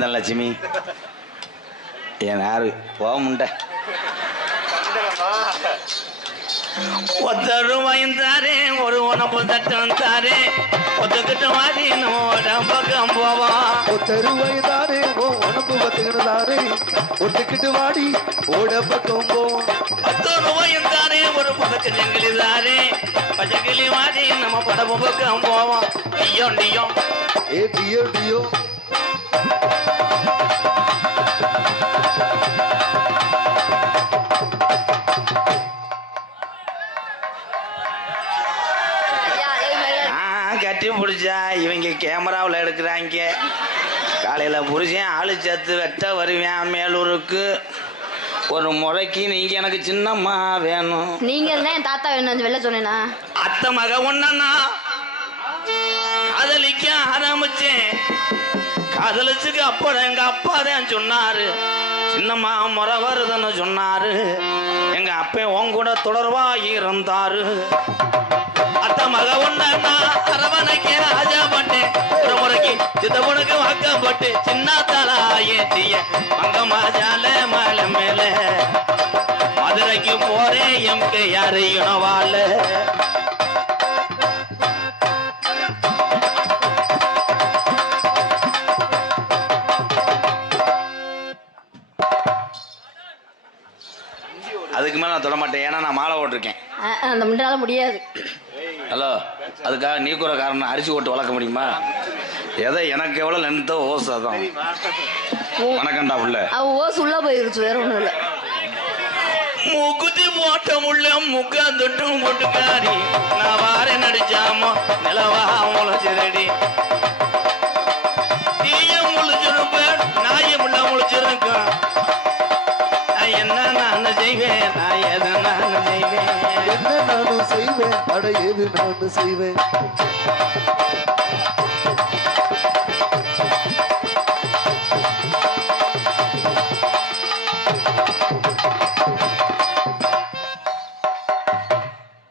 வந்தேன் லட்சுமி. என் யாரு போக முண்ட ஒத்தருவாயும் தாரே ஒரு உணவு தட்டம் தாரே ஒத்துக்கிட்ட மாதிரி நம்ம பக்கம் போவோம். ஒத்தருவாயும் தாரே உணவு பத்துக்கிட்டு தாரே ஒத்துக்கிட்டு வாடி ஓட பக்கம் போவோம். 10 ரூபாயும் தாரே ஒரு பதக்க ஜங்கிலி தாரே பச்சைக்கிளி மாதிரி நம்ம படப்பு பக்கம் போவோம். டியோ டியோ ஏ டியோ டியோ கட்டி பிடிச்சா இவங்க கேமராவில் எடுக்கிறாங்க. காலையில் புரிச்சேன் ஆளு சேர்த்து வெட்ட வருவேன் மேலூருக்கு. ஒரு முறைக்கு நீங்க எனக்கு சின்னம்மா வேணும். நீங்க தான் என் தாத்தா வேணும் வெளில சொன்னேனா? அத்தை மக ஒன்னா காதலிக்க ஆரம்பிச்சேன். காதலிச்சுக்கு அப்புறம் எங்க அப்பா தான் சொன்னாரு சின்னம்மா முறை வருதுன்னு சொன்னாரு. எங்க அப்பா உன் கூட தொடர்வா இருந்தாரு. அத்த மக ஒன்னா அரவணைக்கு ஆஜாப்பட்டேன். ஒரு முறைக்கு சித்தவனுக்கு வாக்கப்பட்டு சின்ன தலா ஏற்றிய மங்கம்மா ஜால மலை மேல மதுரைக்கு போறேன் எம்க்கு யாரையும் வாழ. அதுக்கு மேல நான் தொட மாட்டேன். ஏன்னா நான் மாலை ஓட்டிருக்கேன். அந்த முன்னால முடியாது. ஹலோ, அதுக்காக நீ கூற காரணம் அரிசி ஓட்டு வளர்க்க முடியுமா? எதை எனக்கு எவ்வளவு லென்த்தோ ஓஸ் அதான். வணக்கம்டா உள்ள ஓஸ் உள்ள போயிருச்சு, வேற ஒண்ணும் இல்ல. மூக்குத்தி போட்ட முள்ள முக்காந்துட்டும் போட்டுக்காரி நான் வார நடிச்சாமோ நிலவா முளைச்சிரடி தீய முழிச்சிருப்பேன் நாய முள்ள முழிச்சிருக்கேன். என்ன நான் செய்வேன் நான் எதை நான் செய்வேன் என்ன நானும் செய்வேன் அட ஏது நானும் செய்வேன்.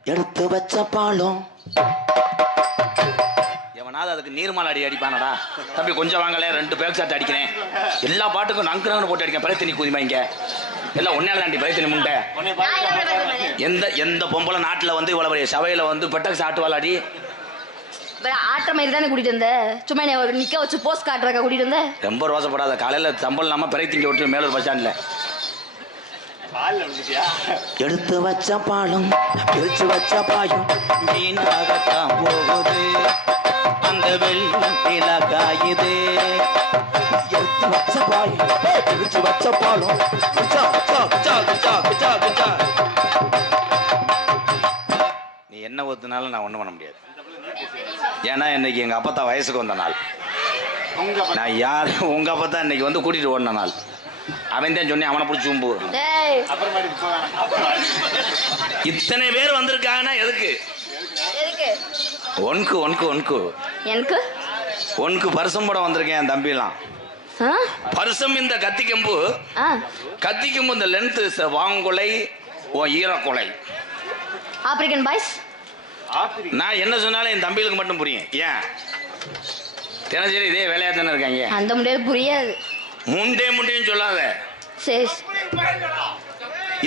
எடுத்து வச்ச பாலம் எவனாவது அதுக்கு நீர்மாலை அடிப்பானடா. தம்பி கொஞ்சம் வாங்கல 2 பேக் சாட்டு அடிக்கிறேன். எல்லா பாட்டுக்கும் நங்குறவனு போட்டு அடிக்கேன். பழைய தண்ணி குதிமா இங்க எல்லாம் ஒன்னால தாண்டி பழைய தண்ணி முண்டை. எந்த பொம்பளை நாட்டுல வந்து இவ்வளவு பெரிய சபையில வந்து பெட்டக் சாட்டு வாழாடி ஆட்டுற மாதிரி தானே கூட்டிட்டு வந்த? சும்மா நிக்க வச்சு போஸ்ட் காட்டுறக்க கூட்டிட்டு வந்த? ரொம்ப ரோசப்படாத. காலையில சம்பளம் இல்லாம பிறை திங்க விட்டு மேலூர் பஸ் ஸ்டாண்ட்ல எடுத்து வச்ச பாலம் பிரிச்சு வச்ச பாயும் வீணாகத்தான் போகுது. அந்த வெள்ளத்தில காயுது. எடுத்து வச்ச பாயும் பிரிச்சு வச்ச பாலம் நீ என்ன ஒத்துனாலும் நான் ஒண்ணும் பண்ண முடியாது. ஏன்னா இன்னைக்கு எங்க அப்பத்தா வயசுக்கு வந்த நாள். நான் யார் உங்க அப்பத்தான் இன்னைக்கு வந்து கூட்டிட்டு ஓடின நாள். அவன் தான் சொன்னேன் அவனை பிடிச்சி சும்பு. இத்தனை பேர் வந்திருக்காங்கன்னா எதுக்கு? ஒன்க்கு ஒன்க்கு ஒன்க்கு எனக்கு ஒன்க்கு பரிசம் போட வந்திருக்கேன். என் தம்பிலாம் பரிசம். இந்த கத்திக்கம்பு கத்திக்கம்பு இந்த லென்த் வாங்குலை ஓ ஈரக்குலை ஆப்பிரிக்கன் பாய்ஸ். நான் என்ன சொன்னாலும் என் தம்பிகளுக்கு மட்டும் புரியும். ஏன் தினசரி இதே வேலையா தானே இருக்காங்க. அந்த முடியாது புரியாது. முண்டையும் சொல்லாத. சரி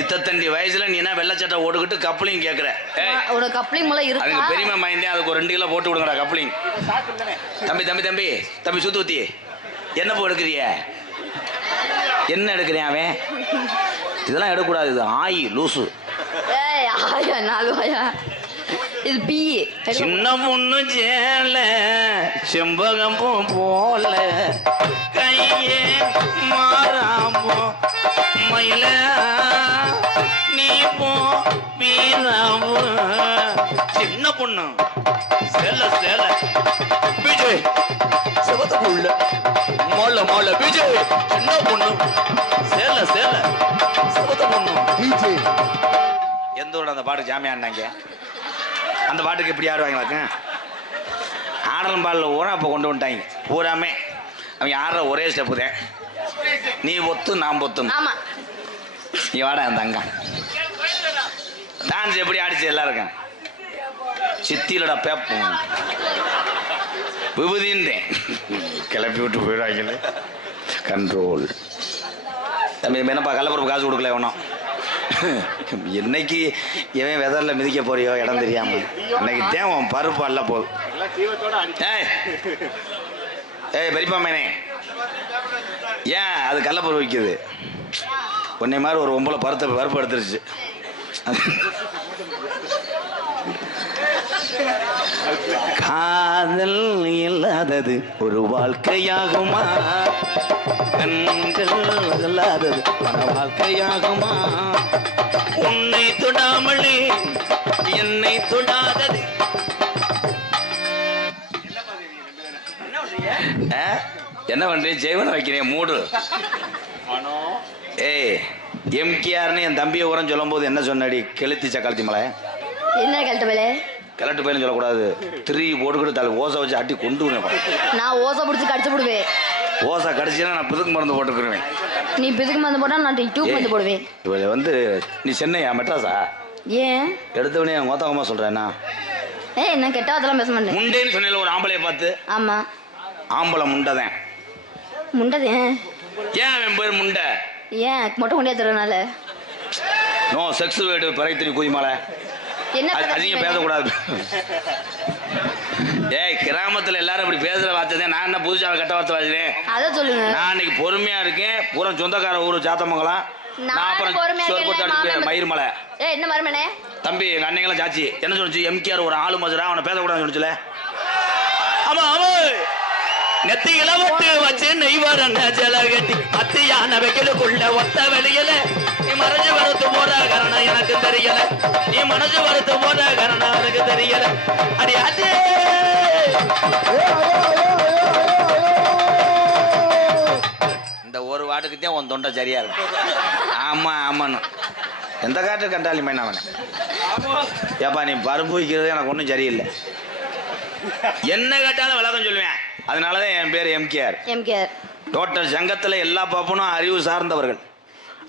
இத்தண்டி வயசுல நீ என்ன வெள்ளச்சட்டை ஓட்டுக்கிட்டு கப்ளிங் கேக்குற? ஒரு கப்ளிங் மூலம் இருக்கு. அதுக்கு பெரியமா மைண்டே அதுக்கு ஒரு 2 கிலோ போட்டு விடுங்கடா கப்ளிங். தம்பி தம்பி தம்பி தம்பி சுத்து ஊத்தி என்ன போ எடுக்கிறிய? என்ன எடுக்கிறேன் அவன்? இதெல்லாம் எடுக்கக்கூடாது. இது ஆயி லூசு. ஆயா 4 ஆயா. இது பி. சின்ன பொண்ணு சேல செம்பகம் போல கையே மாறாமோ மயில நீ போ வீராமோ. சின்ன பொண்ணு சேல சேல விஜய் செவத்துக்குள்ள மோல மோல விஜய் சின்ன பொண்ணு சேல சேல செவத்த பொண்ணு விஜய். எந்த ஊட அந்த பாட்டு ஜாமியான்னாங்க. அந்த பாட்டுக்கு எப்படி ஆடுவாங்களாக்க? ஆடலும் பாடல ஊரா இப்போ கொண்டு வந்துட்டாங்க பூராமே. அவங்க ஆடுற ஒரே ஸ்டெப்பு தான். நீ ஒத்து நான் பொத்தும். நீ வாடா அந்த அங்க டான்ஸ் எப்படி ஆடிச்சு எல்லாருக்கும். சித்தியிலோட பேப்போம் விபூதின்றேன் கிளப்பி விட்டு போயிடுவாங்களே. கண்ட்ரோல். தம்பி என்னப்பா கள்ளப்பருப்பு காசு கொடுக்கல ஒன்றும். என்னைக்கு இவன் வெதரில் மிதிக்க போறியோ இடம் தெரியாம அன்னைக்கு தேவன் பருப்பு அல்ல போகுது. ஏய் பெரியப்பா மேனே, ஏன் அது கள்ளப்பருப்பு விற்கிது? உன்னை மாதிரி ஒரு ஒம்பளை பருப்பு எடுத்துருச்சு. காதல் இல்லாதது ஒரு வாழ்க்கையாகுமா? கண்கள் இல்லாதது பல வாழ்க்கையாகுமா? உன்னை தொடாமலே என்னை தொடாதது. என்ன பண்றேன்? ஜெய்வனை வைக்கிறேன் மூடு. ஏய் எம்கேஆர்னு என் தம்பியை உரம் சொல்லும் போது என்ன சொன்னடி? கெளுத்தி சக்காலத்தி மலை. என்ன கழட்டு வேலை? கிளட்டு பையன் சொல்லக்கூடாது. 3 போட்டுக்கிட்டு தலை ஓசை வச்சு அட்டி கொண்டு நான் ஓசை பிடிச்சி கடிச்சு போடுவேன். ஓசை கடிச்சுன்னா நான் பிதுக்கு மருந்து போட்டுக்கிருவேன். நீ பிதுக்கு மருந்து போட்டா நான் டியூப் மருந்து போடுவேன். இவளை வந்து நீ சென்னையா மெட்ராஸா? ஏன் எடுத்தவனே மொத்தமாக சொல்கிறேன்னா? ஏய் நான் கெட்ட வார்த்தைலாம் பேச மாட்டேன். முண்டேன்னு சொன்ன ஒரு ஆம்பளையை பார்த்து. ஆமா ஆம்பளை முண்டைதான். முண்டதேன். ஏன் அவன் பேர் முண்டை? ஏன் மொட்டை கொண்டே தரனால? நோ செக்ஸ் வேடு பறைத்திரி குதிமாலை. என்ன அதிகம் பேசக்கூடாது. ஏய் கிராமத்துல எல்லாரும் இப்படி பேசுற வார்த்தை. நான் என்ன புதுசா கெட்ட வார்த்தை வாசிக்கிறேன்? அத சொல்லுங்க. நான் இன்னைக்கு பொறுமையா இருக்கேன். பூரா சொந்தக்கார ஊரு சாத்தமங்கலம். நான் அப்புறம் மயிர்மலை. ஏய் என்ன மருமனே? தம்பி எங்க அன்னைங்களும் சாச்சி என்ன சொன்னுச்சு? எம்கேஆர் ஒரு ஆளு மதுரா அவனை பேசக்கூடாதுன்னு சொன்னுச்சுல. ஆமா ஆமா நெத்தியில விட்டு வச்சு நெய்வர ஜல கட்டி அத்தியான வைக்கலுக்குள்ள ஒத்த வெளியில நீ மனசு வறுத்து போற காரணம் எனக்கு தெரியல. நீ மனசு வறுத்து போற காரணம் எனக்கு தெரியல. அடி அது இந்த ஒரு வாட்டுக்குத்தான் உன் தொண்டை சரியா இருக்கு. ஆமா ஆமான்னு எந்த காட்டு கண்டாலி மைனா அவனை. ஏப்பா நீ பருப்பு வைக்கிறது எனக்கு ஒன்றும் சரியில்லை. என்ன கேட்டாலும் விளக்கம் சொல்லுவேன். அதனாலதான் என் பேர் எம்கேஆர். டோட்டல் சங்கத்துல எல்லா பாப்பனும் அறிவு சார்ந்தவர்கள்.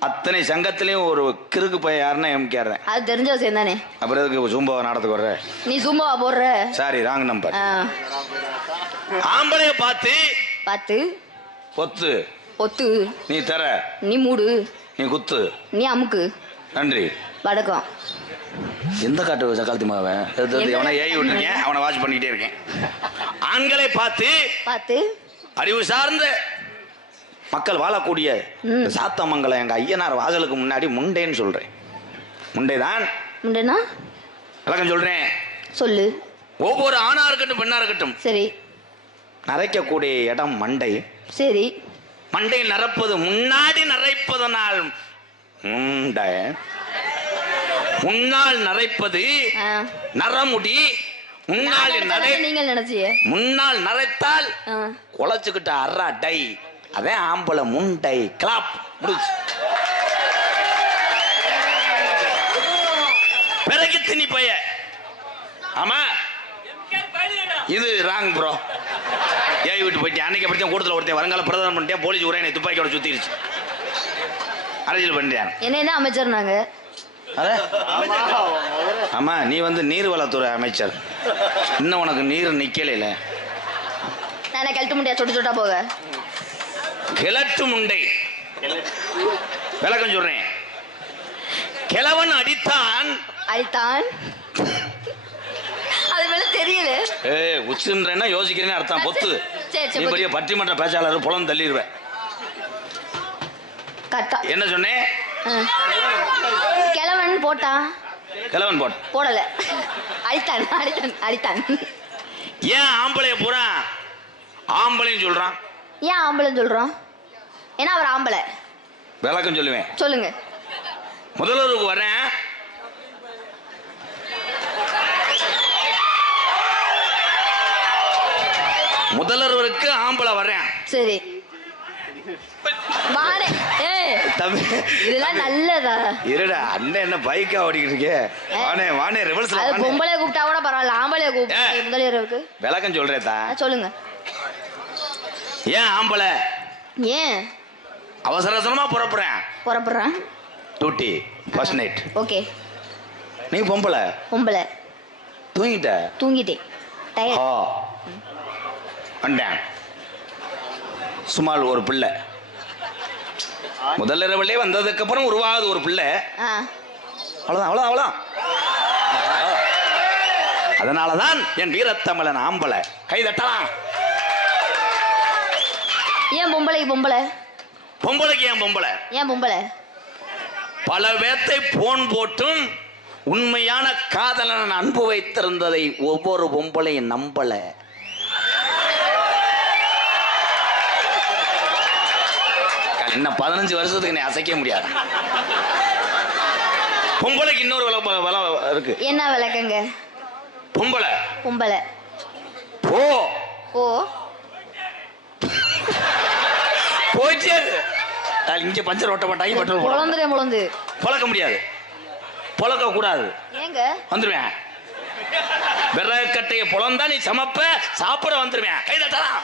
அத்தனை சங்கத்திலையும் ஒரு கிறுக்கு பையன் யாருன்னா எம்கேஆர் தான். அது தெரிஞ்ச விஷயம் தானே. அப்புறம் எதுக்கு சூம்பாவை நாடத்துக்கு வர்ற? நீ சூம்பாவா போடுற? Sorry wrong number. ஆம்பளைய பார்த்து பார்த்து பொத்து பொத்து நீ தர நீ மூடு நீ குத்து நீ அமுக்கு. நன்றி வணக்கம். எந்த காட்டு சக்காலத்தி மாவன் எவனை ஏறி விட்டுருக்கேன். அவனை வாட்ச் பண்ணிக்கிட்டே இருக்கேன். ஆண்களை பார்த்து பார்த்து அறிவு சார்ந்த மக்கள் வாழக்கூடிய சாத்தமங்கலம் எங்க ஐயனார் வாசலுக்கு முன்னாடி முண்டேன்னு சொல்றேன். முண்டைதான். முண்டைனா விளக்கம் சொல்றேன். சொல்லு. ஒவ்வொரு ஆணா இருக்கட்டும் பெண்ணா இருக்கட்டும் சரி நரைக்கக்கூடிய இடம் மண்டை. சரி மண்டை நரைப்பது முன்னாடி நரைப்பதனால் முண்டை. முன்னால் நரைப்பது நரமுடி. முன்னால் நீங்கள் நினைச்சிய முன்னால் நரைத்தால் குலைச்சுக்கிட்ட அறா டை. அதே ஆம்பளை முண்டை. கிளாப் முடிச்சு. பிறகு திணி பைய. ஆமா இது ராங் ப்ரோ. ஏவி விட்டு போயிட்டேன். அன்னைக்கு படித்தேன் கூட்டத்தில் ஒருத்தன் வருங்கால பிரதமர் பண்ணிட்டேன். போலீஸ் உரை என்னை துப்பாக்கியோட சுத்திருச்சு. அரசியல் பண்ணிட்டேன். என்ன அமைச்சர் நாங்க? ஆமா நீ வந்து நீர்வளத்துறை அமைச்சர். இன்னும் உனக்கு நீர் நிக்கல. நான் கிளட்டு முண்டையா சொட்டு சொட்டா போக. கிளட்டு முண்டை விளக்கம் சொல்றேன். கிழவன் அடித்தான் அடித்தான் அது மேல தெரியல. உச்சுன்றேன்னா யோசிக்கிறேன்னு அர்த்தம். பொத்து நீ பெரிய பட்டிமன்ற பேச்சாளர் புலம் தள்ளிடுவேன். என்ன சொன்னேன்? கிழவன் போட்டான். கிழவன் போடல அடித்தான் அடித்தான் அடித்தான். ஏன் ஆம்பளைய பூரா ஆம்பளைன்னு சொல்றான்? ஏன் ஆம்பளைன்னு சொல்றான்? ஏன்னா அவர் ஆம்பளை. விளக்கம் சொல்லுவேன். சொல்லுங்க. முதல்வருக்கு வரேன். முதல்வருக்கு ஆம்பளை வரேன். சரி வாடே. இதெல்லாம் நல்லதா? இருடா அண்ணன் என்ன பைக்கா ஓடிக்கிட்டு இருக்கே. வானே வானே ரிவர்ஸ்ல. அது பொம்பளை கூப்பிட்டா கூட பரவாயில்ல. ஆம்பளை கூப்பிட்டா முதல்வருக்கு விளக்கம் சொல்றேதா? சொல்லுங்க. ஏன் ஆம்பளை? ஏன் அவசர அவசரமா புறப்படுறேன். Duty first night. ஓகே. நீ பொம்பளை தூங்கிட்டேன். டயர்ட். வந்தேன். சுமால் ஒரு பிள்ளை முதல் இரவிலே வந்ததுக்கு அப்புறம் உருவாகுது ஒரு பிள்ளை. ஆ. அவ்வளவுதான் அவ்வளவுதான் அவ்வளவுதான். அதனாலதான் என் வீரத்தமிழன் ஆம்பளை. கை தட்டலாம். ஏன் பொம்பளைக்கு பொம்பளை? பொம்பளைக்கு ஏன் பொம்பளை? ஏன் பொம்பளை? பல பேத்தை போன் போட்டும் உண்மையான காதலன் அன்பு வைத்திருந்ததை ஒவ்வொரு பொம்பளையும் நம்பல. இன்னும் 15 வருஷத்துக்கு நீ அசைக்க முடியாது. பொம்பளைக்கு இன்னொரு வளம் இருக்கு. என்ன விளக்கங்க? பொம்பளை பொம்பளை போ ஓ போயிட்டே இங்க பஞ்சர் ஓட்ட மாட்டாங்க. பெட்ரோல் பொழந்து பொழக்க முடியாது. பொழக்க கூடாது. ஏங்க வந்துருவேன். விறகட்டைய பொழந்தா நீ சமப்ப சாப்பிட வந்துருவேன். கை தட்டலாம்.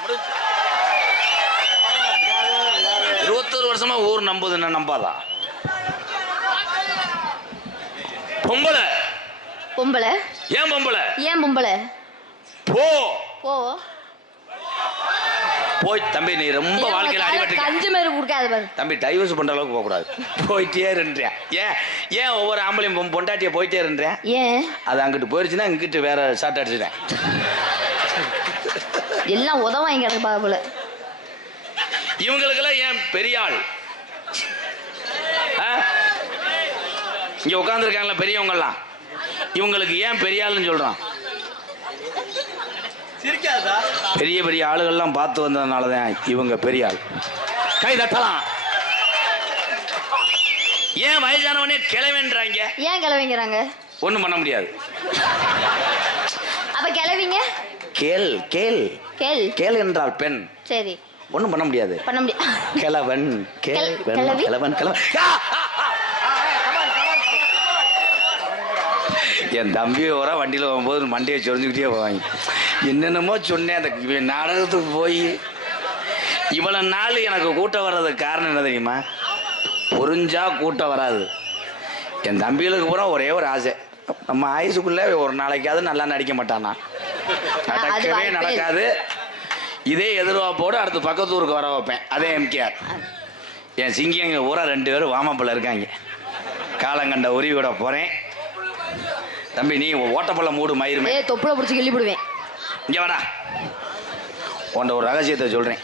21 வருஷமா ஊர் நம்புது, நம்பாதா? பொம்பளை பொம்பளை ஏன் பொம்பளை? ஏன் பொம்பளை? போ போ போய் தம்பி, நீ ரொம்ப வாழ்க்கையில அடிபட்டு கஞ்சு மேல குடுக்காத பாரு தம்பி. டைவர்ஸ் பண்ற அளவுக்கு போக கூடாது. போயிட்டே இருந்தேன். ஏன் ஏன் ஒவ்வொரு ஆம்பளையும் பொண்டாட்டிய போயிட்டே இருந்தேன். ஏன் அது அங்கிட்டு போயிருச்சுன்னா இங்கிட்டு வேற ஷார்ட் அடிச்சுட்டேன். எல்லாம் உதவாங்க கிடப்பா போல. இவங்களுக்கெல்லாம் ஏன் பெரிய ஆள்? இங்க உட்கார்ந்துருக்காங்களா பெரியவங்கலாம், இவங்களுக்கு ஏன் பெரிய ஆளுன்னு சொல்றான்? பெரிய பெரிய ஆளுகள்லாம் பார்த்து வந்ததுனாலதான் இவங்க பெரிய ஆள். கை தட்டலாம். ஏன் வயசானவனே கிளவின்றாங்க? ஏன் கிளவிங்கிறாங்க? ஒண்ணும் பண்ண முடியாது. அப்ப கிளவிங்க கேள் கேள் கேள் கேள் என்றால் பெண். சரி, ஒண்ணும் பண்ண முடியாது. பண்ண முடியாது. கிழவன் கிழவி? கிழவன் கிழவன். என் தம்பி வர வண்டியில் போகும்போது மண்டியை சொரிஞ்சுக்கிட்டே போவாங்க. என்னென்னமோ சொன்னேன். அந்த நாடகத்துக்கு போய் இவ்வளோ நாள் எனக்கு கூட்டம் வர்றதுக்கு காரணம் என்ன தெரியுமா? புரிஞ்சா கூட்டம் வராது. என் தம்பிகளுக்கு பூரா ஒரே ஒரு ஆசை, நம்ம ஆயுசுக்குள்ளே ஒரு நாளைக்காவது நல்லா நடிக்க மாட்டானா? நடக்கவே நடக்காது. இதே எதிர்பார்ப்போடு அடுத்து பக்கத்து ஊருக்கு வர வைப்பேன். அதே எம்கேஆர். என் சிங்கிங்க பூரா 2 பேரும் வாமப்பில் இருக்காங்க. காலங்கண்ட உருவி விட போகிறேன். தம்பி, நீ ஓட்டப்பள்ள மூடு மயிருமே. தொப்புல பிடிச்சி கிள்ளி போடுவேன். இங்கே வாடா, உன்ட ஒரு ரகசியத்தை சொல்கிறேன்.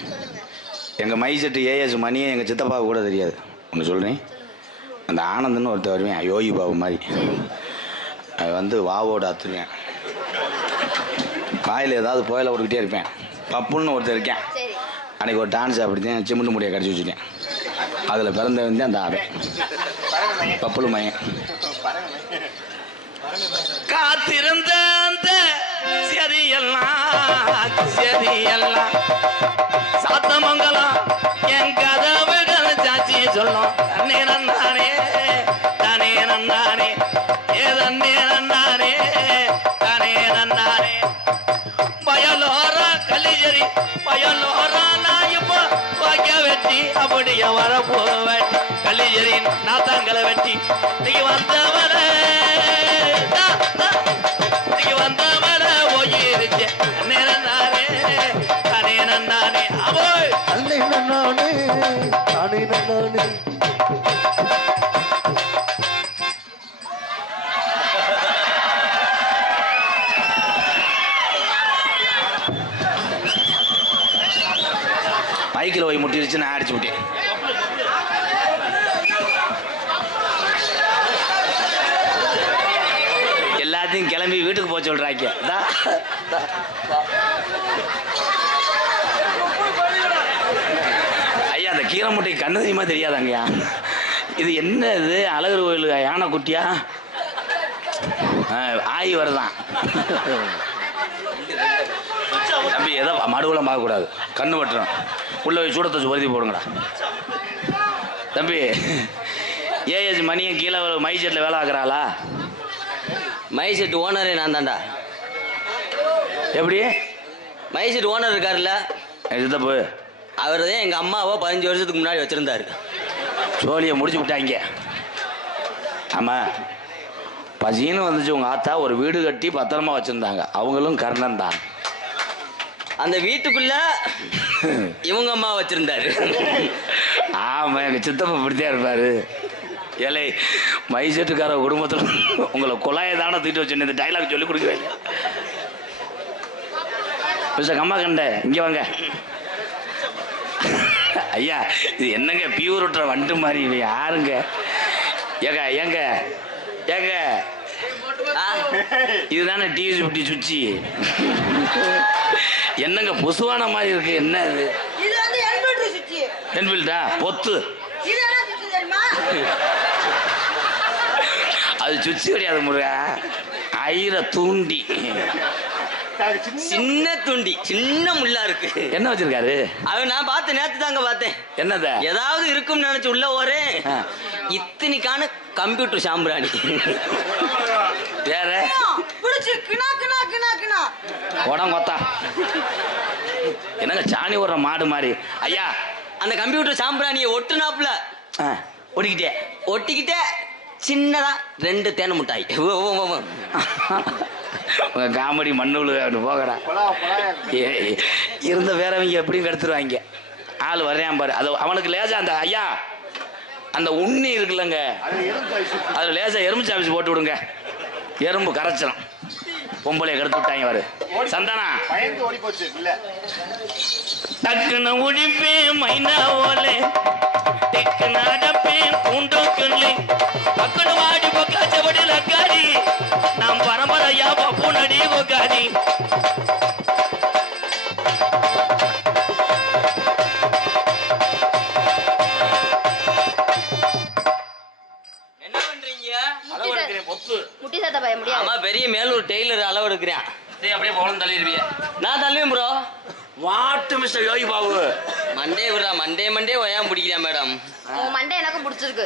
எங்கள் மைசெட்டு ஏஎஸ் மணியை எங்கள் சித்தப்பாவுக்கு கூட தெரியாது. ஒன்று சொல்கிறேன். அந்த ஆனந்தன்னு ஒருத்தர் வருவேன், யோகி பாபு மாதிரி. அது வந்து வாவோடு அத்துருவேன். வாயில் ஏதாவது புயலை விட்டுக்கிட்டே இருப்பேன். பப்புன்னு ஒருத்தர் இருக்கேன். அன்றைக்கி ஒரு டான்ஸ் அப்படித்தான் சிமெண்ட் முடியை கடிச்சு வச்சுட்டேன். அதில் பிறந்த வந்து அந்த ஆவே பப்புளு மையன். காத்திருந்த அந்த சரியெல்லாம் சாத்தமங்கலம் என் கதவுகள் சாட்சி சொல்லும். தன்னே நன்னானே தானே நன்னானே ஏதன்னே நன்னானே தானே நன்னானே. பயலோரா கலிஜரி பயலோரா நான் இப்போ வாக்க வெட்டி அப்படியே வரப்போ வெட்டி கலிஜரி நாத்தாங்களை வெட்டி நீ வந்தவர மைக்கில் போய் முட்டிருச்சு. நான் அடிச்சு விட்டேன். எல்லாத்தையும் கிளம்பி வீட்டுக்கு போக சொல்றாங்க. ஐயா, அந்த கீரை முட்டை கண்ணு தெரியுமா தெரியாதாங்கய்யா? இது என்ன? இது அழகர் கோயில் யானை குட்டியா? ஆயி வருதான். தம்பி, எதோ மடுவெல்லாம் பார்க்கக்கூடாது. கண்ணு வெட்டுறோம். உள்ள போய் சூடத்தை வருதி போடுங்கடா. தம்பி, ஏஎஸ் மணியை கீழே மைசெட்டில் வேலை ஆக்குறாளா? மைசெட் ஓனரே நான் தான்டா. எப்படி? மைசெட் ஓனர் இருக்காருல்ல, சித்தப்பு, அவர் தான் எங்கள் அம்மாவை 15 வருஷத்துக்கு முன்னாடி வச்சுருந்தாரு. சோழியை முடிச்சு விட்டாங்க. ஆமாம், பசின்னு வந்துச்சு. உங்கள் ஆத்தா ஒரு வீடு கட்டி பத்திரமா வச்சுருந்தாங்க. அவங்களும் கர்ணன் தான். அந்த வீட்டுக்குள்ள இவங்க அம்மா வச்சிருந்தாரு. ஆமா எங்க சித்தப்பா இப்படித்தான் இருப்பாரு. ஏலே மைசெட்டுக்கார குடும்பத்தில் உங்களை குழாயை தானே தூக்கிட்டு வச்சு இந்த டைலாக் சொல்லி கொடுக்குறேன். மிஸ்டர் கம்மா கண்ட இங்கே வாங்க. ஐயா இது என்னங்க பியூர் விட்டுற வண்டு மாதிரி இது யாருங்க? ஏங்க ஏங்க ஏங்க இதுதானே டிவி சுட்டி சுச்சி என்னங்க பொசுவான மாதிரி இருக்கு? என்ன இது? என்ஃபீல்டா பொத்து அது சுச்சி கிடையாது முருகா, ஐர தூண்டி சின்ன துண்டி சின்ன முள்ளா இருக்கு. என்ன வச்சிருக்காரு? அவன் நான் பார்த்தேன், நேத்து தாங்க பார்த்தேன். என்னத ஏதாவது இருக்கும்னு நினைச்சு உள்ள ஓரேன். இத்தனைக்கான கம்ப்யூட்டர் சாம்பிராணி. வேற உடம் கொத்தா என்னங்க சாணி ஓடுற மாடு மாதிரி. ஐயா அந்த கம்ப்யூட்டர் சாம்பிராணியை ஒட்டுனாப்புல ஓடிக்கிட்டே ஒட்டிக்கிட்டே சின்னதா 2 தேனை மிட்டாய். உங்க காமெடி மண்ணுள்ள போகடா. இருந்த வேறவங்க எப்படியும் கெடுத்துருவாங்க. ஆள் வர்றேன் பாரு. அது அவனுக்கு லேசா அந்த ஐயா அந்த உண்ணி இருக்குல்லங்க, அதுல லேசா எறும்பு சாப்பிச்சு போட்டு விடுங்க, எறும்பு கரைச்சிடும். பொம்பளைய கெடுத்து விட்டாங்க பாரு. சந்தானா டக்குன்னு உடிப்பேன் மைனா ஓலே டெக்கு நடப்பேன் பூண்டோக்கல்லே பக்கடு வாடி பொக்காச்சபடி லக்காடி நாம் பரம்பரையா பப்பு நடி கொக்காடி. என்ன பண்றீங்க? முட்டி சாத்த பய முடியாது. ஆமா பெரிய மேலூர் டெய்லர் அளவு எடுக்கிறேன். அப்படியே போகணும் தள்ளிடுவிய. நான் தள்ளுவேன் ப்ரோ. வாட்டு மிஸ்டர் யோகி பாபு மண்டே விடுறா, மண்டே ஒயாம பிடிக்கிறேன் மேடம். உன் மண்டை எனக்கும் பிடிச்சிருக்கு.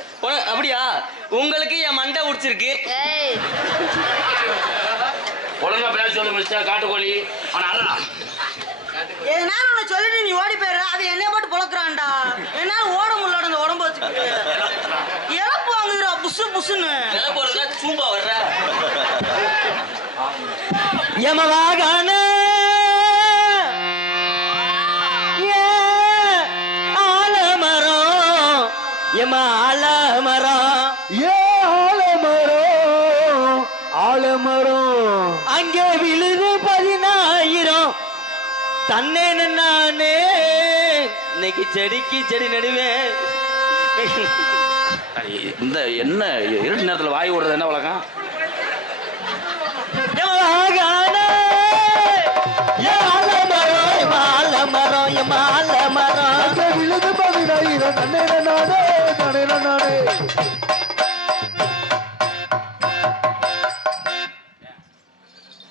அப்படியா? உங்களுக்கு என் மண்டை பிடிச்சிருக்கு. ஏய் ஒழுங்கா பேச சொல்லு மிஸ்டர் காட்டுக்கோழி. அவன் எதனால உன்னை சொல்லிட்டு நீ ஓடி போயிரு. அது என்னைய போட்டு புழக்கிறான்டா. என்னால ஓட முடியல அந்த உடம்பு வச்சுக்கிட்டு. இழப்பு வாங்குகிறா புசு புசுன்னு. விலை போடுறதா சூம்பா வர்ற யமவாகன ஆலமரம் ஆலமரம் ஏ ஆலமரம் ஆலமரம் அங்கே விழுது 10,000 தன்னே நானே இன்னைக்கு செடிக்கு செடி நடுவேன். இந்த என்ன இருட்டு நேரத்தில் வாய் விடுறது என்ன வழக்கம்? அங்கே விழுது 10,000 தன்னே நானே தனே நானே.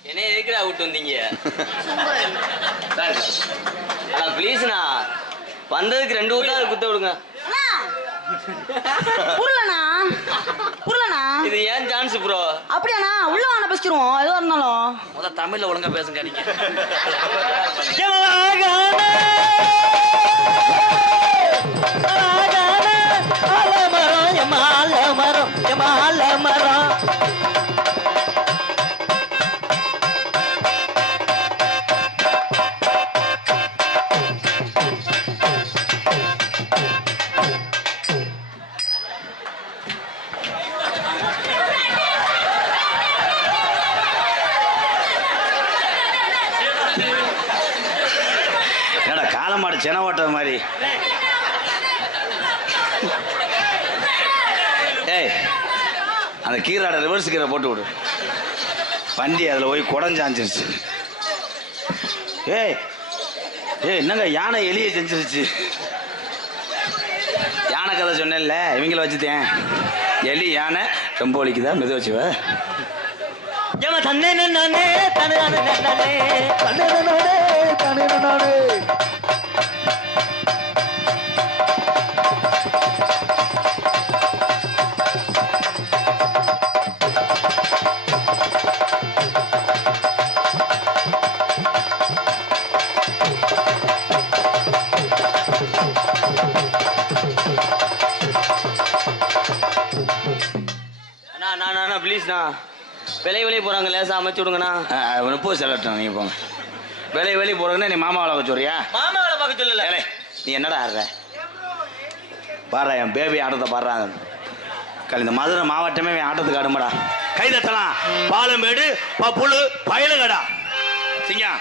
என்ன எதுக்குடா விட்டு வந்தீங்க? ஆனா ப்ளீஸ்ண்ணா, வந்ததுக்கு 2 ஊத்தா குத்த விடுங்க. புரியலண்ணா. இது ஏன் சான்ஸ் ப்ரோ? அப்படியாண்ணா உள்ள வாங்க பேசிக்கிறோம். எதுவாக இருந்தாலும் முதல் தமிழ்ல ஒழுங்கா பேசுங்க. நீங்க என்னடா காலமாடு சென ஓட்டுற மாதிரி. ஏய் அந்த கீராட ரிவர்ஸ் கீரை போட்டு விடு. வண்டி அதில் போய் குடஞ்சாஞ்சிருச்சு. ஏய் ஏய் என்னங்க யானை எலியை செஞ்சிருச்சு. யானை கதை சொன்னேன்ல, இவங்கள வச்சுட்டேன். எலி யானை ரொம்ப ஒலிக்குதா மெது வச்சுவ. தன்னே நானே தனே நானே தனே நானே தனே நானே. ப்ளீஸ்ண்ணா, வெளியே போறாங்க, லேசா அமைச்சு விடுங்கண்ணா. 30 செலக்ட். நீங்கள் போங்க. வெளியே போகிறதுன்னா நீ மாமா வேலை வச்சுறியா? மாமா வேலை பார்க்க சொல்லல. ஏலே, நீ என்னடா ஆடுற? பாடுறா, என் பேபி ஆட்டத்தை பாடுறாங்க. இந்த மதுரை மாவட்டமே ஆட்டத்துக்கு ஆடுமாடா. கைதட்டலாம். பாலமேடு புழு பயலுகடா சிங்கா.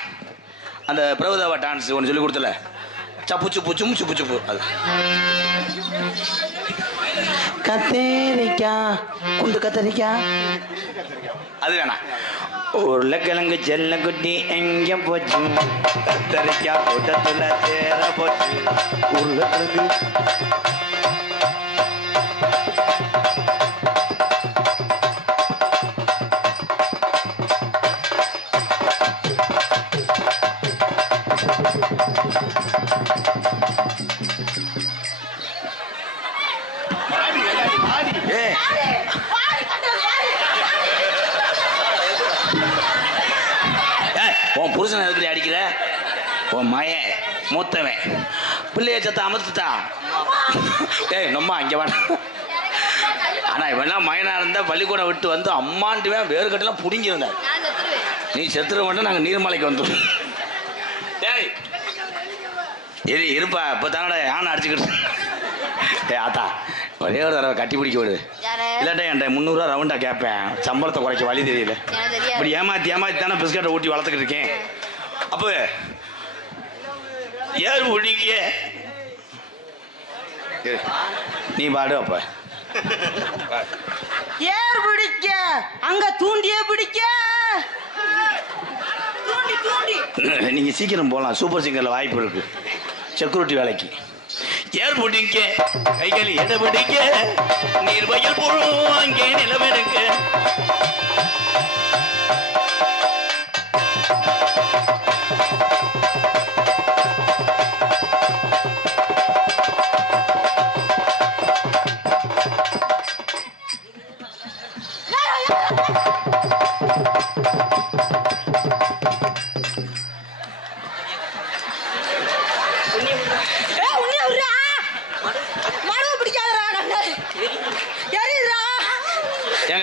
அந்த பிரபுதேவா டான்ஸ் ஒன்று சொல்லி கொடுத்தல, சப்பு சுப்பு சும்மு சுப்பு சுப்பு. அது கத்தரிக்கா குண்டு கத்தரிக்கா அது வேணாம். உருளைக்கிழங்கு செல்ல குட்டி எங்க போச்சு, கத்தரிக்கா கூட்டத்துல சேர போச்சு. உருளைக்கிழங்கு உன் புருஷனை எதுக்கு அடிக்கிற? உன் மயன் மூத்தவன் பிள்ளைய சத்த அமர்த்துட்டா. ஏய் நம்ம அங்கே வேணாம். ஆனால் இவெல்லாம் மயனா இருந்தால் பள்ளிக்கூடம் விட்டு வந்து அம்மாண்டுவேன் வேறு கட்டெல்லாம் பிடிங்கிருந்தார். நீ செத்துற மட்டும் நாங்கள் நீர்மலைக்கு வந்துடும். ஏய் இருப்பா, இப்போ தானடா யானை அடிச்சுக்கிட்டு. ஏ ஆத்தா, ஒரே ஒரு தடவை கட்டி பிடிக்க விடு. இல்லாட்டா என்கிட்ட 300 ரூபா ரவுண்டா கேட்பேன். சம்பளத்தை குறைக்க வழி தெரியல. இப்படி ஏமாத்தி தானே பிஸ்கட்டை ஊட்டி வளர்த்துக்கிட்டு இருக்கேன். அப்போ ஏறு பிடிக்க நீ பாடு. அப்ப ஏர் பிடிக்க அங்க தூண்டியே பிடிக்க. நீங்க சீக்கிரம் போகலாம். சூப்பர் சிங்கர்ல வாய்ப்பு இருக்கு செக்யூரிட்டி வேலைக்கு. ஏர் பிடிக்க கைகள் எடை பிடிக்க நீர் வயல் புழு அங்கே நிலவெடுக்க.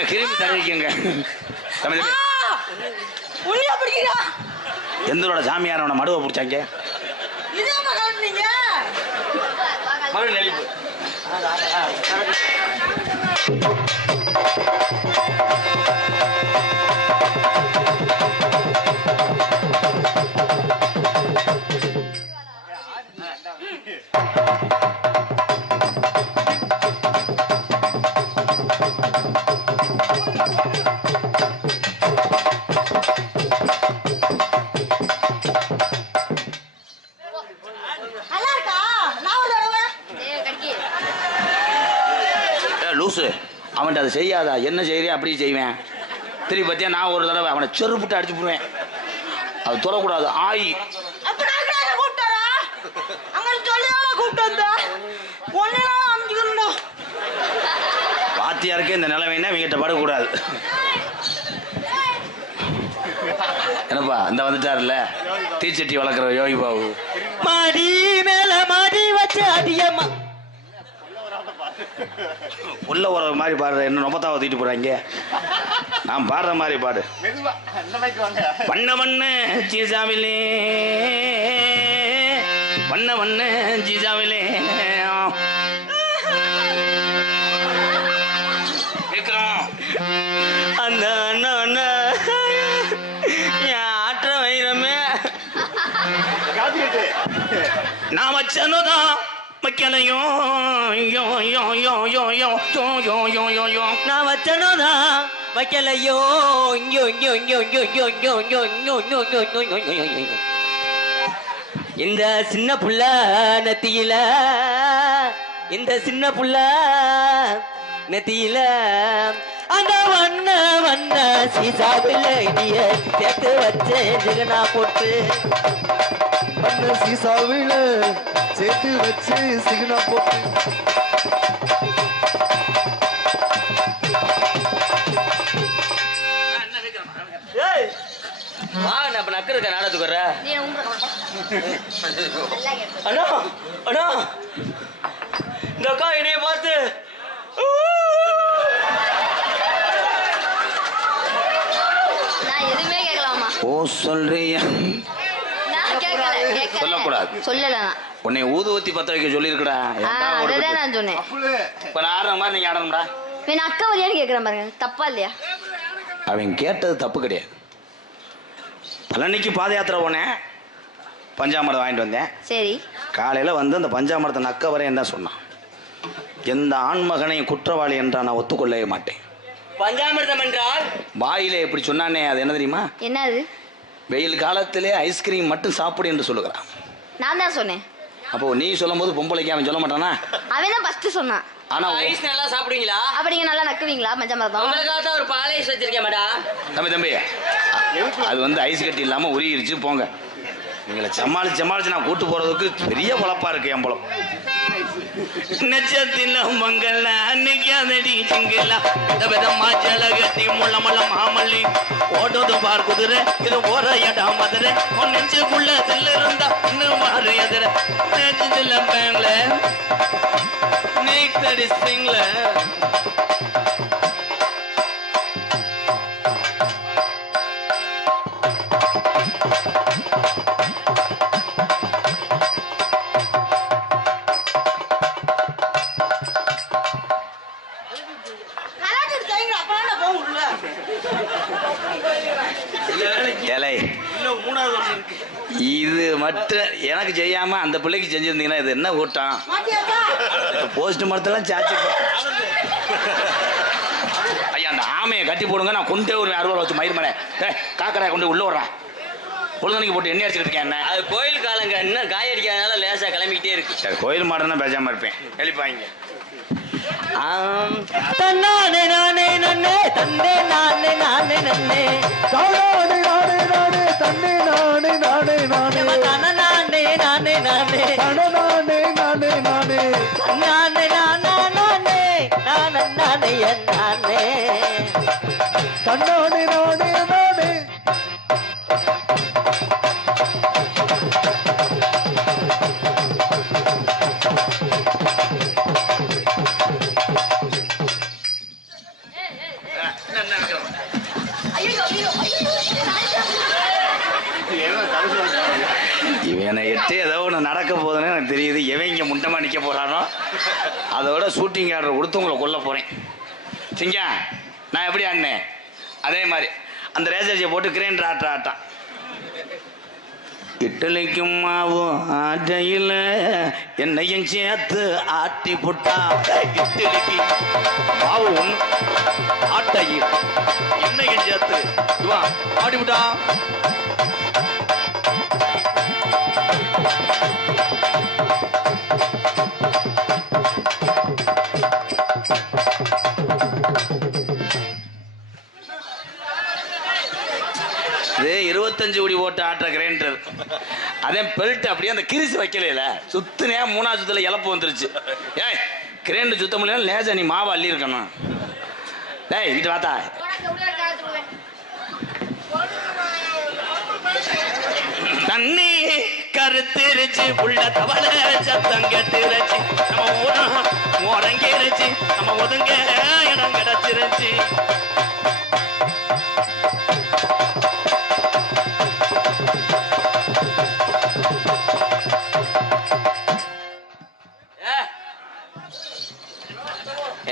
கிருமி தழுவிக்கங்க. எந்தோட சாமியாரோட மடுவை பிடிச்சாங்க. மறு நெளிப்பு லூசு. அவன்கிட்ட அதை செய்யாதா, என்ன செய்யறியா அப்படியே செய்வேன். திருப்பி பார்த்தியா நான் ஒரு தடவை அவனை செருப்புட்டு அடிச்சு போடுவேன். அது தொடக்கூடாது. ஆயி வாத்தியாருக்கே இந்த நிலைமைன்னா இவங்கிட்ட படக்கூடாது. என்னப்பா இந்த வந்துட்டாருல்ல தீச்சட்டி வளர்க்குற யோகி பாபு. மாடி மேல மாடி வச்ச அதிகமா உள்ள ஒரு மாதிரி பாடுற. என்ன நொப்பத்தாவை தூக்கிட்டு போறாங்க. நான் பாடுற மாதிரி பாடு. பண்ண பண்ண ஜீசாவிலே பண்ண பண்ண ஜீசாவிலே கேட்கிறோம். அந்த அண்ணா என் ஆற்ற வைரமே நான் வச்சனுதான் வைக்கலையும் நான் வச்சனுதான் வைக்கலையோ. இந்த சின்ன புள்ள நெத்தியில இந்த சின்ன புள்ள நெத்தியில அந்த வண்ண வண்ண சீசாவில் இடிய சேர்த்து வச்சேன் ஜெகனா போட்டு. பண்ண சீசாவில சேர்த்து வச்சு சிக்னா போட்டு. நக்கருக்க நாடத்துக்கு வர்ற அண்ணா அண்ணா இந்த அக்கா என்னைய பார்த்து நான் எதுவுமே கேட்கலாமா? ஓ சொல்றியா? நான் சொல்லக்கூடாது. சொல்லல உன்னை ஊதுவத்தி பத்த வைக்க சொல்லியிருக்கடா. அதான் நான் சொன்னேன். இப்ப நான் ஆடுற மாதிரி நீங்க ஆடணும்டா. நான் அக்கா வழியான்னு கேட்குறேன் பாருங்க, தப்பா இல்லையா? அவன் கேட்டது தப்பு கிடையாது. பழனிக்கு பாத யாத்திரை போனேன், பஞ்சாமிரதம் வாங்கிட்டு வந்தேன். சரி. காலையில் வந்து அந்த பஞ்சாமிரத்தை நக்க வரையும் தான் சொன்னான். எந்த ஆண்மகனையும் குற்றவாளி என்றால் நான் ஒத்துக்கொள்ளவே மாட்டேன். பஞ்சாமிர்தம் என்றால் வாயிலே எப்படி சொன்னானே, அது என்ன தெரியுமா? என்னது? வெயில் காலத்திலே ஐஸ்கிரீம் மட்டும் சாப்பிடு என்று சொல்லுகிறான். நான் தான் சொன்னேன். அப்போ நீ சொல்லும் போது பொம்பளைக்கு அவன் சொல்ல மாட்டானா? அவன் தான் ஃபர்ஸ்ட் சொன்னான். ஆனா ஐஸ் நல்லா சாப்பிடுவீங்களா? அப்ப நீங்க நல்லா நக்குவீங்களா பஞ்சாமிரதம்? உங்களுக்காக தான் ஒரு பால் ஐஸ் வச்சிருக்கேன் மேடம். தம்பி அது வந்து ஐஸ் கட்டி இல்லாம உருகிருச்சு போங்க. நீங்களை சமாளிச்சு நான் கூட்டு போறதுக்கு பெரிய பொழப்பா இருக்கு என் பொழப்பு. நெச்சத்தில மங்கல்ல நிக்காதடி சிங்கலா விதவிதமா ஜலகத்தி முள்ள முள்ள மாமல்லி ஓடுது பார் குதிரை இது போற இடம் மதுரை உன் நெஞ்சுக்குள்ள தில் இருந்தா இன்னும் மாறு எதிர நெஞ்சதில்ல பேங்ல நீக் தடி சிங்ல இது மட்டும் எனக்கு செய்யாம அந்த பிள்ளைக்கு செஞ்சிருந்தீங்கன்னா இது என்ன கூட்டம்? போஸ்ட் மரத்தெல்லாம் சாச்சு. ஐயா அந்த ஆமையை கட்டி போடுங்க, நான் கொண்டே ஒரு 60 வச்சு மயிர் மனை காக்கடா கொண்டு உள்ள விடுறேன். பொழுதுனைக்கு போட்டு எண்ணெய் அடிச்சுட்டு இருக்கேன். என்ன அது கோயில் காலங்க, இன்னும் காய் அடிக்காதனால லேசா கிளம்பிக்கிட்டே இருக்கு. சரி கோயில் மாடுன்னா பேசாம இருப்பேன். எழுப்பாங்க. தன்னானே நானே நன்னே தன்னே நானே நானே நன்னே தானே நானே நானே தன்னே நானே நானே நானே தன நானே நானே நானே தன நானே நானே நானே நானே நானே நானே நானே நானே நானே தன்னானே நானே நானே. இவனை எட்டு ஏதோ ஒன்று நடக்க போகுதுன்னு எனக்கு தெரியுது. எவன் இங்கே முண்டமா நிற்க போறானோ அதோட ஷூட்டிங் ஆர்டர் கொடுத்து உங்களை கொல்ல போறேன். சிங்கா நான் எப்படி ஆடினேன் அதே மாதிரி அந்த ரேசர்ஜியை போட்டு கிரைண்டர் ஆட்டான். இட்லிக்கும் மாவு ஆட்டையில் என்னையும் சேர்த்து ஆட்டி புட்டா. இட்லிக்கு மாவு ஒன்று ஆட்டையில் என்னையும் சேர்த்து ஆட்டி புட்டா. இது 25 கோடி ஓட்டு ஆட்டுற கிரைண்டர். அதே பெல்ட் அப்படியே அந்த கிரிசு வைக்கல சுத்துனே 3ஆவது சுத்துல இழப்பு வந்துருச்சு. ஏய் கிரைண்டர் சுத்த முடியல லேசா நீ மாவு அள்ளி இருக்கணும். டேய் இங்கிட்டு வாத்தா. தண்ணி கருத்திருச்சு உள்ள தவளை சத்தம் கெட்டுருச்சு. நம்ம ஊரம் ஓரங்கிருச்சு, நம்ம ஒதுங்க இடம் கிடைச்சிருச்சு.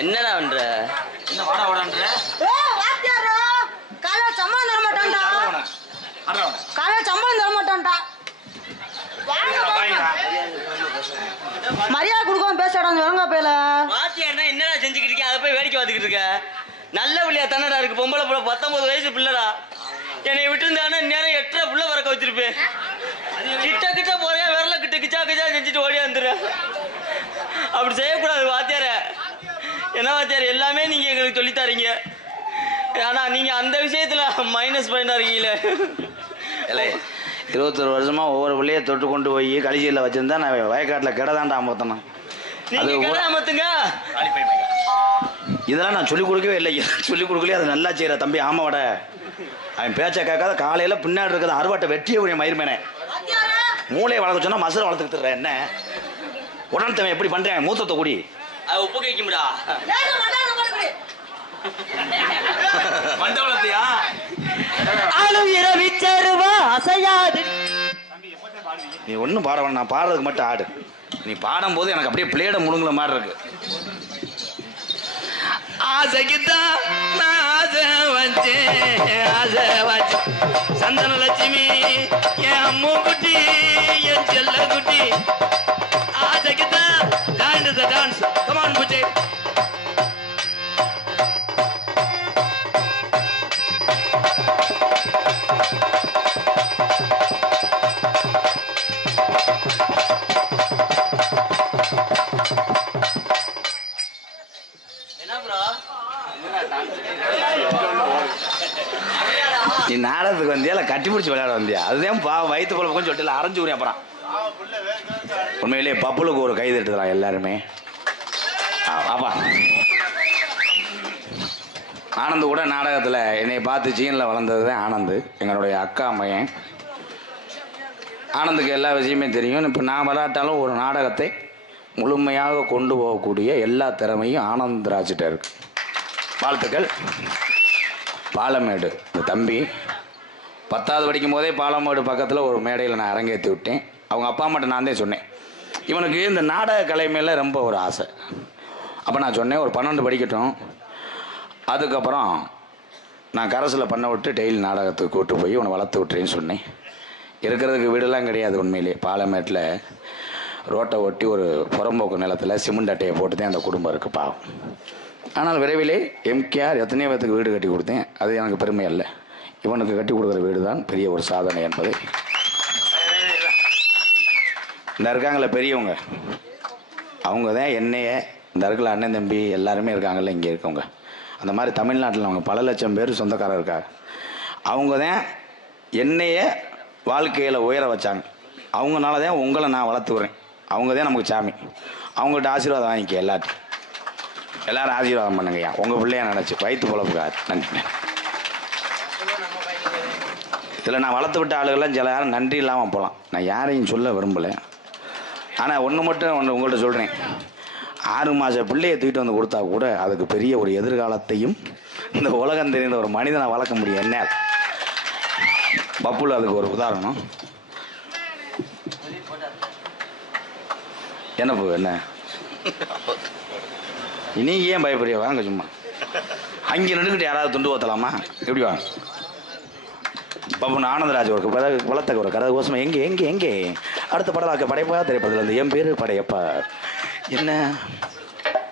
என்னடா பண்ற? என்ன வாடா வாடான்ற? காலையில சம்பளம் தர மாட்டான்டா. காலையில சம்பளம் தர மாட்டான்டா. மரியாதை கொடுக்காம பேசடா வரங்க பேல. வாத்தியார்னா என்னடா செஞ்சுக்கிட்டு இருக்கேன்? அதை போய் வேடிக்கை பார்த்துக்கிட்டு இருக்க. நல்ல பிள்ளையா தானடா இருக்கு. பொம்பளை பிள்ளை 19 வயசு பிள்ளைடா. என்னை விட்டு இருந்தானா நேரம் 8 பிள்ளை வரக்க வச்சிருப்பேன். கிட்ட போறியா விரல கிட்ட கிச்சா செஞ்சுட்டு ஓடியா வந்துடுற. அப்படி செய்யக்கூடாது வாத்தியார. என்ன வாத்தியார் எல்லாமே நீங்க எங்களுக்கு சொல்லித்தாரீங்க. ஆனா நீங்க அந்த விஷயத்துல மைனஸ் பாயிண்டா இருக்கீங்களே. 21 வருஷமா ஒவ்வொரு பிள்ளைய தொட்டு கொண்டு போய் கழிச்சியில் வச்சிருந்தா நான் வயக்காட்டில் கிடதாண்டா அமர்த்தணும். அது அமர்த்துங்க. இதெல்லாம் நான் சொல்லிக் கொடுக்கவே இல்லை. சொல்லிக் கொடுக்கலையே அது நல்லா செய்யற தம்பி. ஆமாவோட அவன் பேச்சை கேட்காத காலையில பின்னாடி இருக்கிற அறுவாட்டை வெட்டியே உரிய மயிர்மேனே. மூளையை வளர்க்க சொன்னா மசுரை வளர்த்துக்கிட்டு என்ன உடனே எப்படி பண்றேன்? மூத்தத்தை கூடி உப்பு கைக்கும்டா. மண்டபத்தியா ஆளும் இரவி சேருவா அசையாது. நீ ஒன்றும் பாட வேணாம், நான் பாடுறதுக்கு மட்டும் ஆடு. நீ பாடும்போது எனக்கு அப்படியே பிளேட முழுங்குற மாதிரி இருக்கு. ஆசைக்குத்தான் நான் ஆசை வச்சேன் சந்தன லட்சுமி என் அம்மு குட்டி என் செல்ல குட்டி. ஆசைக்குத்தான் டான்ஸ் டான்ஸ் கமான் பூஜை. நீ நாடகத்துக்கு வந்தியா இல்லை கட்டி பிடிச்சி விளையாட வந்தியா? அதுதான் வயிற்று குழப்பம் சொல்லிட்டு அரைஞ்சு விடுறேன். அப்புறம் உண்மையிலேயே பப்புளுக்கு ஒரு கைது எடுத்துக்கலாம் எல்லாருமே. ஆப்பா ஆனந்த் கூட நாடகத்தில் என்னை பார்த்து சீனில் வளர்ந்தது தான் ஆனந்த், எங்களுடைய அக்கா மையன். ஆனந்துக்கு எல்லா விஷயமே தெரியும். இப்போ நான் விளையாட்டாலும் ஒரு நாடகத்தை முழுமையாக கொண்டு போகக்கூடிய எல்லா திறமையும் ஆனந்த்ராஜிட்ட இருக்கு. வாழ்த்துக்கள். பாலமேடு இந்த தம்பி 10வது படிக்கும் போதே பாலமேடு பக்கத்தில் ஒரு மேடையில் நான் அரங்கேற்றி விட்டேன். அவங்க அப்பா அம்மாட்ட நான் தான் சொன்னேன், இவனுக்கு இந்த நாடக கலை மேலே ரொம்ப ஒரு ஆசை. அப்போ நான் சொன்னேன், ஒரு 12 படிக்கட்டும், அதுக்கப்புறம் நான் கரஸில் பண்ண விட்டு டெய்லி நாடகத்துக்கு கூப்பிட்டு போய் இவனை வளர்த்து விட்டுறேன்னு சொன்னேன். இருக்கிறதுக்கு வீடெல்லாம் கிடையாது. உண்மையிலே பாலமேட்டில் ரோட்டை ஒட்டி ஒரு புறம்போக்கு நிலத்தில் சிமெண்ட் அட்டையை போட்டு தான் அந்த குடும்பம் இருக்குது பாவம். ஆனால் விரைவிலே எம்கேஆர் எத்தனையோ பேத்துக்கு வீடு கட்டி கொடுத்தேன். அது எனக்கு பெருமை அல்ல, இவனுக்கு கட்டி கொடுக்குற வீடு தான் பெரிய ஒரு சாதனை என்பதை. இந்த இருக்காங்கள பெரியவங்க, அவங்க தான் என்னைய இந்த இருக்கல அண்ணன் தம்பி எல்லாருமே இருக்காங்கல்ல இங்கே இருக்கவங்க. அந்த மாதிரி தமிழ்நாட்டில் அவங்க பல லட்சம் பேர் சொந்தக்காரர் இருக்காங்க. அவங்க தான் என்னைய வாழ்க்கையில் உயர வச்சாங்க. அவங்கனால தான் உங்களை நான் வளர்த்து வரேன். அவங்க தான் நமக்கு சாமி. அவங்கள்ட்ட ஆசீர்வாதம் வாங்கிக்க. எல்லாரும் ஆசீர்வாதம் பண்ணுங்கய்யா, உங்கள் பிள்ளையா நினச்சி வயிற்று பொழப்புக்கார். நன்றி. இதில் நான் வளர்த்து விட்ட ஆளுகள்லாம் சில யாரும் நன்றி இல்லாமல் போகலாம். நான் யாரையும் சொல்ல விரும்பலை. ஆனால் ஒன்று மட்டும் உங்கள்கிட்ட சொல்கிறேன், 6 மாத பிள்ளையை தூக்கிட்டு வந்து கொடுத்தா கூட அதுக்கு பெரிய ஒரு எதிர்காலத்தையும் இந்த உலகம் தெரிந்த ஒரு மனிதனை வளர்க்க முடியும். என்ன பப்புல அதுக்கு ஒரு உதாரணம். என்ன போ என்ன நீ ஏன் பயப்படுறிய? வாங்க சும்மா அங்கே நின்றுக்கிட்டு யாராவது துண்டு ஓத்தலாமா? எப்படி வாங்க. பப்புன் ஆனந்தராஜ் ஒரு வளர்த்த ஒரு கதை கோசம் எங்கே எங்கே எங்கே அடுத்த படம் படைப்பா திரைப்படத்தில் வந்து என் பேர் படையப்பா. என்ன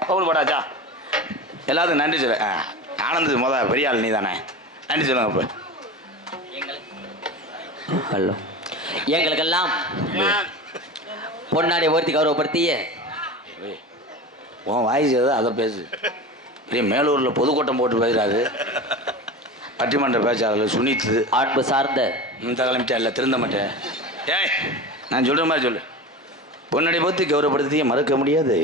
பவுல் படாச்சா? எல்லாத்துக்கும் நன்றி சொல்லு. ஆனந்த் பெரிய ஆள் நீ தானே, நன்றி சொல்லுங்க. இப்போ ஹலோ, எங்களுக்கெல்லாம் பொன்னாடி ஒருத்தி கௌரவப்படுத்திய உன் வாய்ஸ் ஏதோ அதை பேசு. பெரிய மேலூரில் பொதுக்கூட்டம் போட்டு பேசுறாரு பட்டிமன்ற பேச்சாளர் சுனித்து. அன்பு சார்ந்த இந்த கிளம்பிட்டா இல்லை திருந்த மாட்டேன். ஏய் நான் சொல்கிற மாதிரி சொல்லு. பொன்னடி பற்றி கௌரவப்படுத்தியே மறக்க முடியாது.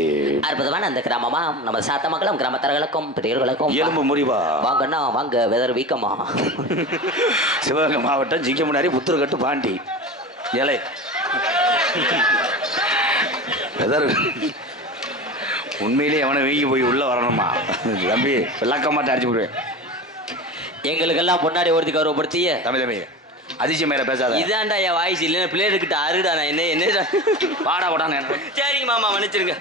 அற்புதமான அந்த கிராமமா நம்ம சாத்த மக்களும் கிராமத்தார்களுக்கும் பெரியவர்களுக்கும் எலும்பு முறிவா வாங்கண்ணா வாங்க வெதர் வீக்கமா. சிவகங்கை மாவட்டம் ஜிங்கமுன்னாரி புத்தூர்கட்டு பாண்டி ஏழை வெதர். உண்மையிலே எவனை வீங்கி போய் உள்ளே வரணுமா தம்பி? விளக்க மாட்டேன், அடிச்சு விடுவேன். எங்களுக்கெல்லாம் பொன்னாடி ஒருத்தி கௌரவப்படுத்திய தம்பி தம்பி அதிசயம் மேல பேசாத. இதான்டா என் வாய்ஸ் இல்லைன்னா பிள்ளைகிட்ட அருடா. நான் என்ன பாடா போடான்னு. சரிங்க மாமா, மன்னிச்சிருங்க.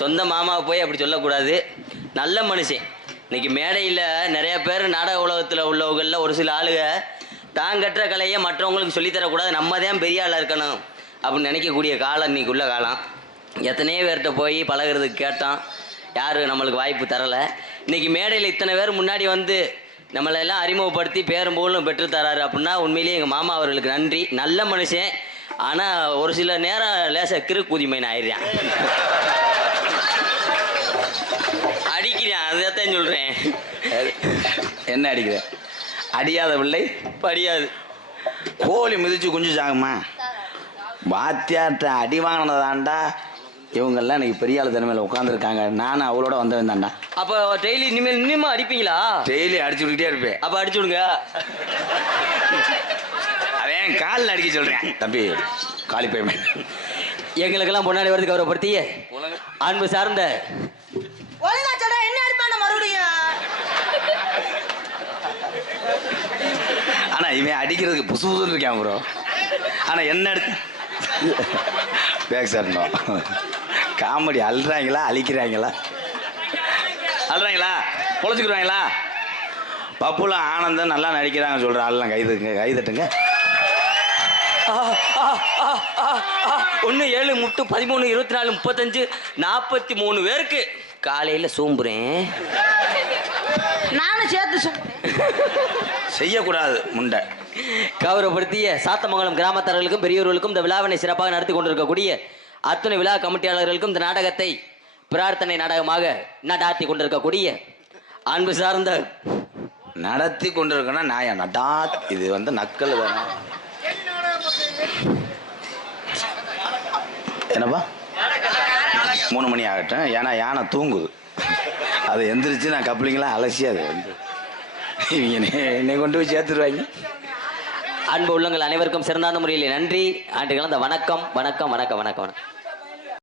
சொந்த மாமாவை போய் அப்படி சொல்லக்கூடாது. நல்ல மனுஷன். இன்னைக்கு மேடையில் நிறைய பேர் நாடக உலகத்தில் உள்ளவங்களில் ஒரு சில ஆளுக தான் கட்டுற கலையை மற்றவங்களுக்கு சொல்லித்தரக்கூடாது, நம்ம தான் பெரிய ஆளாக இருக்கணும் அப்படின்னு நினைக்கக்கூடிய காலம் இன்னைக்கு உள்ள காலம். எத்தனையோ பேர்கிட்ட போய் பழகிறதுக்கு கேட்டான், யாரும் நம்மளுக்கு வாய்ப்பு தரலை. இன்னைக்கு மேடையில் இத்தனை பேர் முன்னாடி வந்து நம்மளெல்லாம் அறிமுகப்படுத்தி பேரும் போலும் பெற்று தராரு அப்படின்னா உண்மையிலேயே எங்கள் மாமா அவர்களுக்கு நன்றி. நல்ல மனுஷன். ஆனால் ஒரு சில நேரம் லேசாக கிறுக்குதிமைன்னு ஆயிடுறான், அடிக்கிறான். அதைத்தான் சொல்கிறேன். என்ன அடிக்கிற? அடியாத பிள்ளை படியாது. கோழி மிதிச்சு குஞ்சுச்சாங்கம்மா. வாத்தியார்ட்ட அடி வாங்கினதாண்டா இவங்கெல்லாம் இன்னைக்கு பெரிய ஆள் தனிமையில் உட்காந்துருக்காங்க. நானும் அவளோட வந்தவன் தாண்டா. அப்போ டெய்லி இனிமேல் இன்னுமா அடிப்பீங்களா? டெய்லி அடிச்சு விட்டுக்கிட்டே இருப்பேன். அப்போ அடிச்சு விடுங்க. அவன் காலில் அடிக்க சொல்கிறேன். தம்பி காலி போய்மே. எங்களுக்கெல்லாம் முன்னாடி வரது கௌரவப்படுத்திய அன்பு சார்ந்த என்ன அடிப்பான மறுபடியும். ஆனால் இவன் அடிக்கிறதுக்கு புசு புசுன்னு இருக்கான் ப்ரோ. ஆனால் என்ன பேக் சரணும் காமெடி அழுறாங்களா அழிக்கிறாங்களா அழுறாங்களா பொழைச்சிக்கிறாங்களா பப்புல ஆனந்தம் நல்லா நடிக்கிறாங்க சொல்கிற ஆள்லாம் கைதட்டுங்க 1 7 முட்டு 13 24 35 43 பேருக்கு காலையில சூம்புறேன். நானும் சேர்த்து செய்யக்கூடாது முண்டை. கௌரவப்படுத்திய சாத்தமங்கலம் கிராமத்தார்களுக்கும் பெரியவர்களுக்கும் இந்த விழாவினை சிறப்பாக நடத்தி கொண்டிருக்கக்கூடிய அத்துணை விழா கமிட்டியாளர்களுக்கும் இந்த நாடகத்தை பிரார்த்தனை நாடகமாக நடாத்தி கொண்டிருக்கக்கூடிய அன்பு சார்ந்த நடத்தி கொண்டிருக்கனா நாயா நடா இது வந்து நக்கல் தானே. என்னப்பா 3 மணி ஆகட்டும், ஏன்னா யானை தூங்குது. அது எந்திரிச்சு நான் கப்ளிங்கெலாம் அலசி அது வந்து இவங்க என்னை கொண்டு போய் சேர்த்துருவாங்க. அன்பு உள்ளங்கள் அனைவருக்கும் சிறந்தாந்த முறையில் நன்றி. ஆண்டு கலந்த வணக்கம் வணக்கம் வணக்கம் வணக்கம் வணக்கம்.